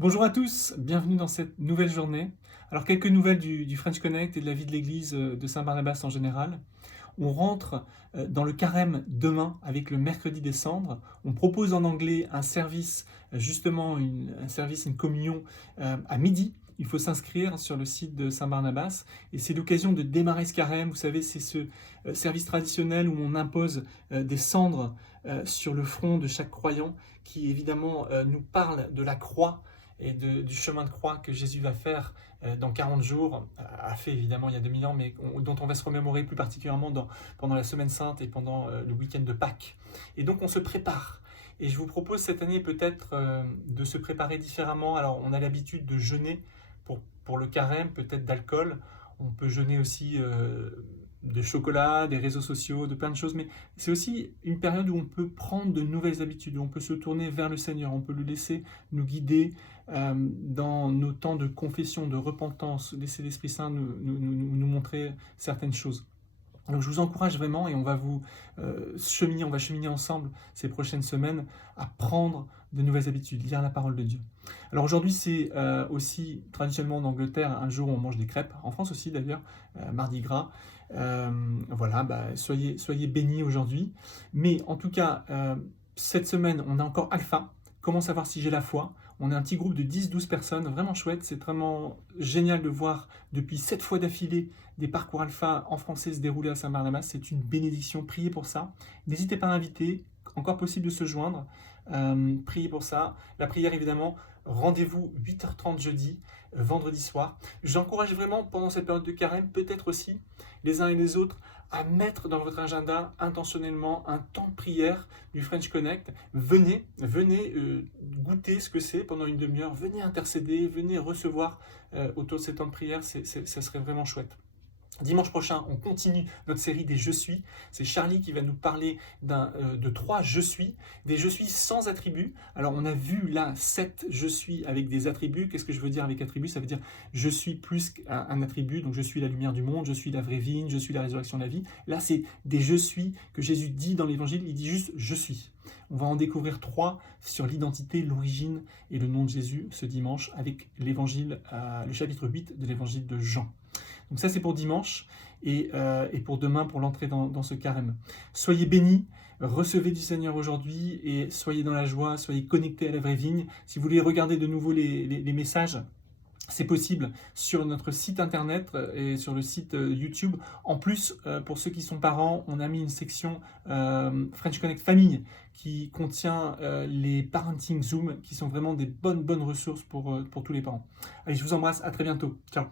Bonjour à tous, bienvenue dans cette nouvelle journée. Alors quelques nouvelles du French Connect et de la vie de l'église de Saint-Barnabas en général. On rentre dans le carême demain avec le mercredi des cendres. On propose en anglais un service, justement un service, une communion à midi. Il faut s'inscrire sur le site de Saint-Barnabas et c'est l'occasion de démarrer ce carême. Vous savez, c'est ce service traditionnel où on impose des cendres sur le front de chaque croyant qui évidemment nous parle de la croix et du chemin de croix que Jésus va faire dans 40 jours, a fait évidemment il y a 2000 ans, mais dont on va se remémorer plus particulièrement pendant la Semaine Sainte et pendant le week-end de Pâques. Et donc on se prépare. Et je vous propose cette année peut-être de se préparer différemment. Alors on a l'habitude de jeûner pour le carême, peut-être d'alcool. On peut jeûner aussi de chocolat, des réseaux sociaux, de plein de choses, mais c'est aussi une période où on peut prendre de nouvelles habitudes, où on peut se tourner vers le Seigneur, on peut le laisser nous guider dans nos temps de confession, de repentance, laisser l'Esprit Saint nous montrer certaines choses. Donc je vous encourage vraiment et on va on va cheminer ensemble ces prochaines semaines à prendre de nouvelles habitudes, lire la parole de Dieu. Alors aujourd'hui c'est aussi traditionnellement en Angleterre un jour où on mange des crêpes, en France aussi d'ailleurs, Mardi Gras. Voilà, soyez bénis aujourd'hui. Mais en tout cas, cette semaine on a encore Alpha, comment savoir si j'ai la foi. On est un petit groupe de 10-12 personnes, vraiment chouette, c'est vraiment génial de voir depuis 7 fois d'affilée des parcours alpha en français se dérouler à Saint-Barnabas, c'est une bénédiction, priez pour ça. N'hésitez pas à inviter, encore possible de se joindre, priez pour ça. La prière évidemment, rendez-vous 8h30 jeudi, vendredi soir. J'encourage vraiment pendant cette période de carême, peut-être aussi les uns et les autres, à mettre dans votre agenda intentionnellement un temps de prière du French Connect. Venez goûter ce que c'est pendant une demi-heure, venez intercéder, venez recevoir autour de ces temps de prière, ça serait vraiment chouette. Dimanche prochain, on continue notre série des Je suis. C'est Charlie qui va nous parler de 3 Je suis, des Je suis sans attributs. Alors on a vu là 7 Je suis avec des attributs. Qu'est-ce que je veux dire avec attributs? Ça veut dire je suis plus qu'un attribut, donc je suis la lumière du monde, je suis la vraie vigne, je suis la résurrection de la vie. Là c'est des Je suis que Jésus dit dans l'évangile, il dit juste je suis. On va en découvrir 3 sur l'identité, l'origine et le nom de Jésus ce dimanche avec l'évangile, le chapitre 8 de l'évangile de Jean. Donc ça c'est pour dimanche et pour demain pour l'entrée dans ce carême. Soyez bénis, recevez du Seigneur aujourd'hui et soyez dans la joie, soyez connectés à la vraie vigne. Si vous voulez regarder de nouveau les messages, c'est possible sur notre site internet et sur le site YouTube. En plus, pour ceux qui sont parents, on a mis une section French Connect Famille qui contient les parenting Zoom qui sont vraiment des bonnes ressources pour tous les parents. Allez, je vous embrasse, à très bientôt. Ciao.